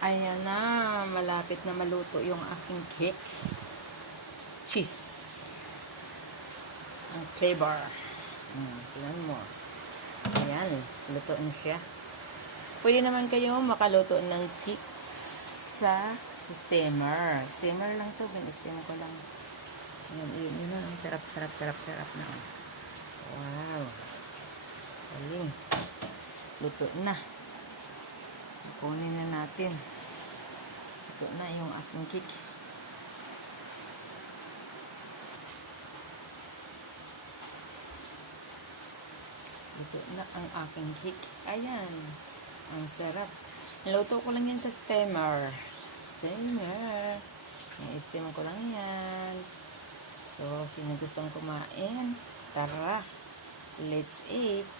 Ayan na, malapit na maluto yung aking cake. Cheese. Ang flavor. Tingnan mo. Ayan, luto na siya. Pwede naman kayo makaluto ng cake sa steamer. Steamer lang to, steamer ko lang. Ayan, yun na. Sarap na. Wow. Galing. Luto na. Kunin na natin. Ito na yung aking cake. Ito na ang aking cake. Ayan. Ang sarap. Niluto ko lang yan sa steamer. I-steamer ko lang yan. So, sino gustong kumain? Tara. Let's eat.